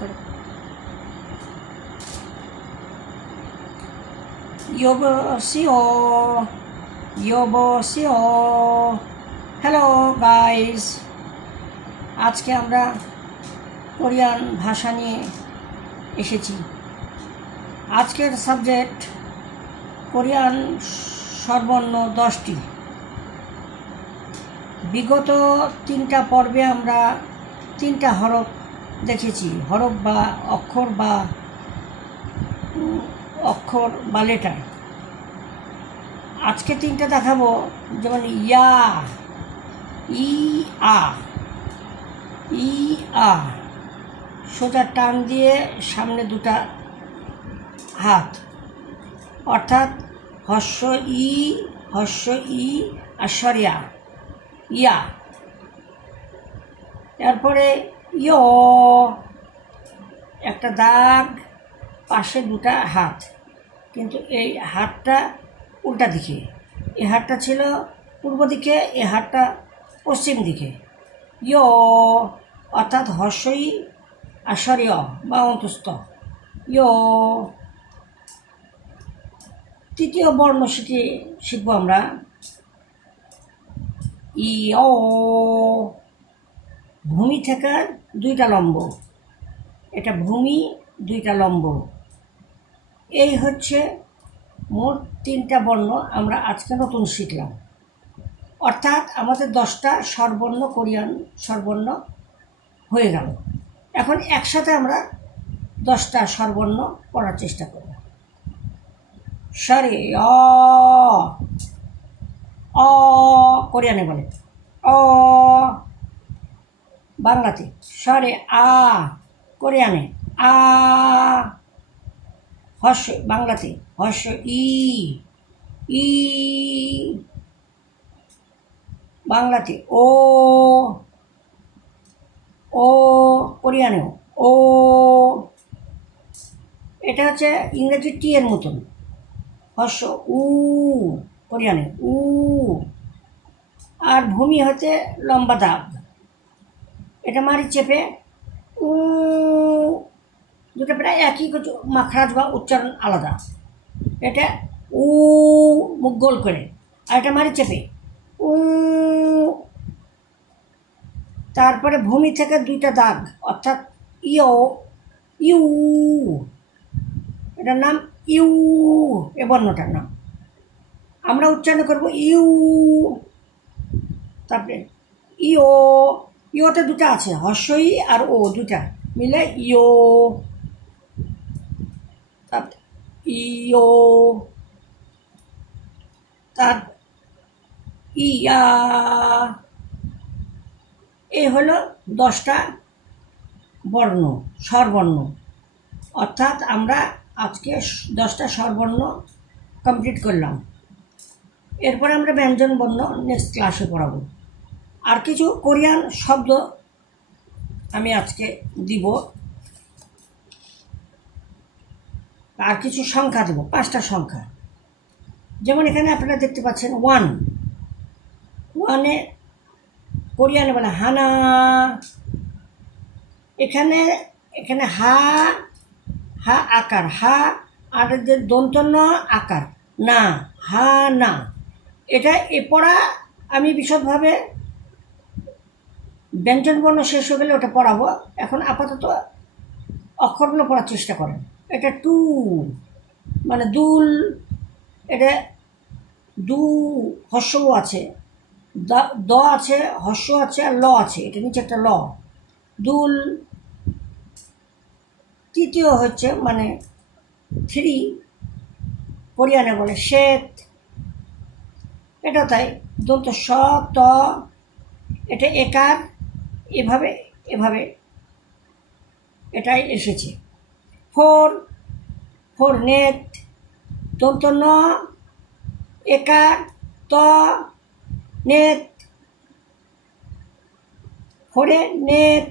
করো। ইয়োবসিও ইয়োবসিও। Hello guys, আজকে আমরা কোরিয়ান ভাষা নিয়ে এসেছি। আজকের সাবজেক্ট কোরিয়ান স্বরবর্ণ 10টি। বিগত 3টা পর্বে আমরা 3টা হরফ দেখেছি, হরফ বা অক্ষর বা লেটার। আজকে 3টা দেখাবো, যেমন ইয়া, ই আ, ই আ, সোজা টান দিয়ে সামনে 2টা হাত, অর্থাৎ হস্য ই আর সরিয়া ইয়া। এরপরে ইয়, একটা দাগ, পাশে 2টা হাত, কিন্তু এই হাতটা উল্টা দিকে। এই হাতটা ছিল পূর্ব দিকে, এই হাতটা পশ্চিম দিকে। ইয় অর্থাৎ হস্যই আর সরিয় বা অন্তস্থ ইয়। তৃতীয় বর্ণ শিখবো আমরা ইয়। ভূমি থেকে 2টা লম্ব, এটা ভূমি, 2টা লম্ব। এই হচ্ছে মোট 3টা বর্ণ আমরা আজকে নতুন শিখলাম। অর্থাৎ আমাদের 10টা স্বরবর্ণ, কোরিয়ান স্বরবর্ণ হয়ে গেল। এখন একসাথে আমরা 10টা স্বরবর্ণ পড়ার চেষ্টা করব। সরে অ কোরিয়ানে বলে অ, বাংলাতে সরে আ, কোরিয়ানে আ। হর্ষ বাংলাতে হর্ষ ই, বাংলাতে ও, কোরিয়ানেও ও। এটা হচ্ছে ইংরেজি টি এর মতন। হর্ষ উ, কোরিয়ানে উ। আর ভূমি হচ্ছে লম্বা দাগ, এটা মারি চেপে উ। 2টা প্রায় একই, মাখরাজ বা উচ্চারণ আলাদা। এটা উ মুখ গোল করে, আর এটা মারি চেপে উ। তারপরে ভূমি থেকে 2টা দাগ, অর্থাৎ ইউ, এটার নাম ইউ, এ বর্ণটার নাম। আমরা উচ্চারণ করব ইউ। তারপরে ইওতে 2টা আছে, হর্ষই আর ও, 2টা মিলে ইও। তারপরে ইও, তার ইয়া। এই হলো 10টা বর্ণ, স্বরবর্ণ। অর্থাৎ আমরা আজকে 10টা স্বরবর্ণ কমপ্লিট করলাম। এরপরে আমরা ব্যঞ্জন বর্ণ নেক্সট ক্লাসে পড়াবো। আর কিছু কোরিয়ান শব্দ আমি আজকে দিব, আর কিছু সংখ্যা দেব, 5টা সংখ্যা। যেমন এখানে আপনারা দেখতে পাচ্ছেন 1 কোরিয়ানে বলে হানা। এখানে হা আকার, হা আর দন্তন্য আকার না, হা না। এটা এ পড়া আমি বিশদভাবে ব্যঞ্জন বর্ণ শেষ হয়ে গেলে ওটা পড়াবো। এখন আপাতত অক্ষরগুলো পড়ার চেষ্টা করেন। এটা টু মানে দুল, এটা দু হর্ষও আছে, দ আছে, হর্ষ আছে, আর ল আছে, এটা নিচে একটা ল, দুল। তৃতীয় হচ্ছে মানে 3, কোরিয়ানে বলে শ্বেত। এটা তাই দন্ত স ত, এটা একার, এভাবে এটাই এসেছে। 4 নেট, দন্ত ন, একার, ত, নেট, 4 নেট।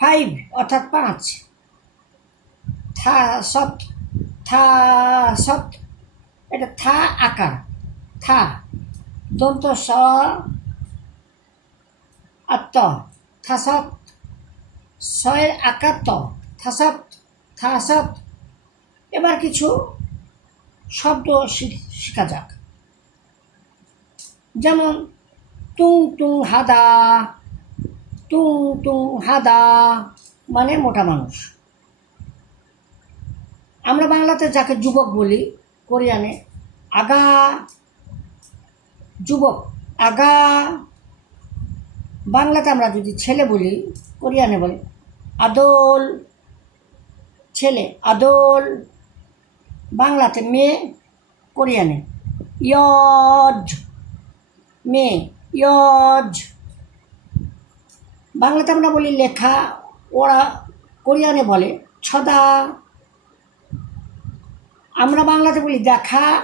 5 অর্থাৎ 5, থা সৎ, এটা থা আকার, থা, দন্ত স আর ত, থা সৎ, ছয়ের আকার ত, থাসাত, থাসাত। এবার কিছু শব্দ শেখা যাক। যেমন তুং তুং হাদা, তুং তুং হাদা মানে মোটা মানুষ। আমরা বাংলাতে যাকে যুবক বলি, কোরিয়ানে আগা, যুবক আগা। বাংলাতে আমরা যদি ছেলে বলি, কোরিয়ানে বলে আদোল, ছেলে আদোল। বাংলাতে মেয়ে, কোরিয়ানে ইয়জ, মেয়ে ইয়জ। বাংলাতে আমরা বলি লেখা, ওরা কোরিয়ানে বলে ছদা। আমরা বাংলাতে বলি দেখা,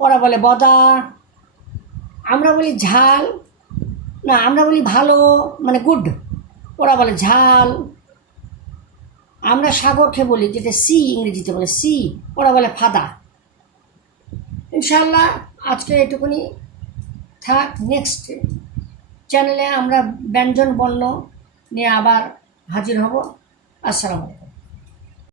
ওরা বলে বদা। আমরা বলি ঝাল, না আমরা বলি ভালো মানে গুড, ওরা বলে ঝাল। আমরা সাগরকে বলি, যেটা সি ইংরেজিতে বলে সি, ওরা বলে ফাদা। ইনশাআল্লাহ আজকে এটুকুনি থাক। নেক্সট চ্যানেলে আমরা ব্যঞ্জন বর্ণ নিয়ে আবার হাজির হব। আসসালামু আলাইকুম।